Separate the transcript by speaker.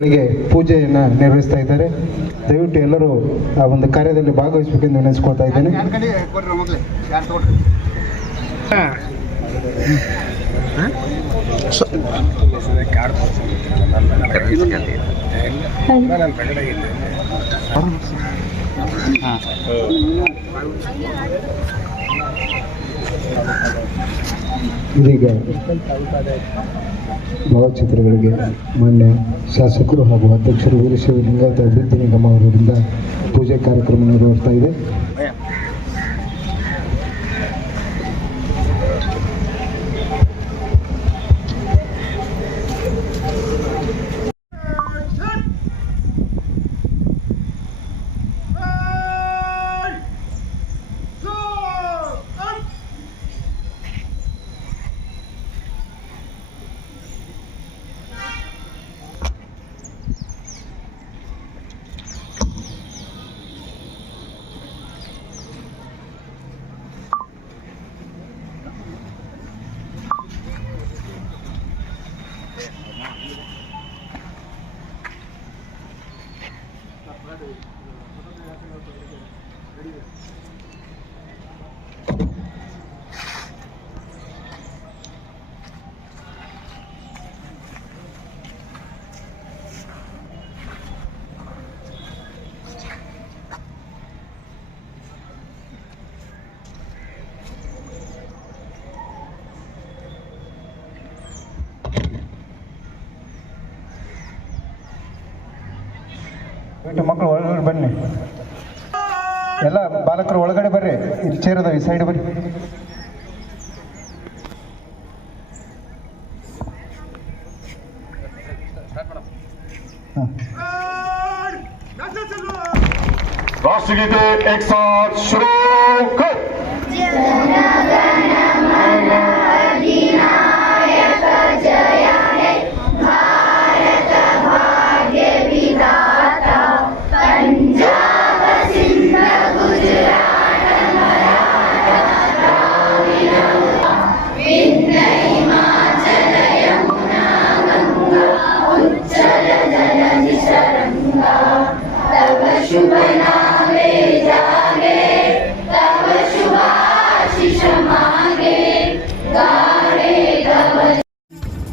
Speaker 1: ಗಳಿಗೆ ಪೂಜೆಯನ್ನು ನಿರ್ವಹಿಸ್ತಾ ಇದ್ದಾರೆ. ದಯವಿಟ್ಟು ಎಲ್ಲರೂ ಆ ಒಂದು ಕಾರ್ಯದಲ್ಲಿ ಭಾಗವಹಿಸಬೇಕೆಂದು ವಿನಂತಿಸ್ಕೊಳ್ತಾ ಇದ್ದೇನೆ. ಇದೀಗ ಭಾವಚಿತ್ರಗಳಿಗೆ ಮಾನ್ಯ ಶಾಸಕರು ಹಾಗೂ ಅಧ್ಯಕ್ಷರು ವೀರಶೈವ ಲಿಂಗಾಯತ ಅಭಿವೃದ್ಧಿ ನಿಗಮ ಅವರಿಂದ ಪೂಜೆ ಕಾರ್ಯಕ್ರಮ ನೆರವೇರ್ತಾ ಇದೆ. Saturday. ದಯವಿಟ್ಟು ಮಕ್ಕಳು ಒಳಗಡೆ ಬನ್ನಿ ಎಲ್ಲ ಬಾಲಕರು ಒಳಗಡೆ ಬರ್ರಿ ಇಲ್ಲಿ ಚೇರ್ ಅದಾವ ಈ ಸೈಡ್ ಬರ್ರಿ
Speaker 2: राष्ट्रगीते एक साथ शुरू कर